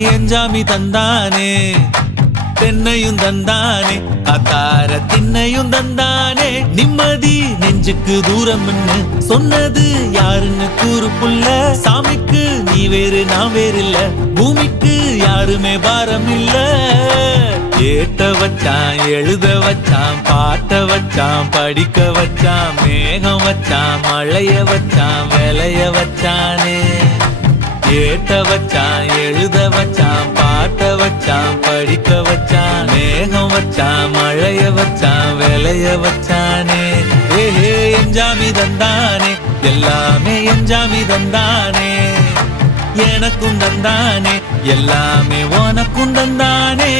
எஞ்சாமி தந்தானே தென்னையும் தந்தானே அத்தார திண்ணையும் தந்தானே நிம்மதி நெஞ்சுக்கு தூரம்னு சொன்னது யாருன்னு கூறு புள்ள சாமிக்கு நீ வேறு நான் வேறு இல்ல பூமிக்கு யாருமே பாரம் இல்ல ஏட்ட வச்சான் எழுத வச்சான் பாட்ட வச்சான் படிக்க வச்சான் மேகம் வச்சான் மழைய வச்சான் விளைய வச்சானே ஏட்ட வச்சான் எழுத வச்சான் பாட்ட வச்சான் படிக்க வச்சான் மேகம் வச்சான் மழைய வச்சான் விளைய வச்சானே ஏஹே எஞ்சாமி தந்தானே எல்லாமே எஞ்சாமி தந்தானே எனக்கும் தந்தானே எல்லாமே உனக்கும் தந்தானே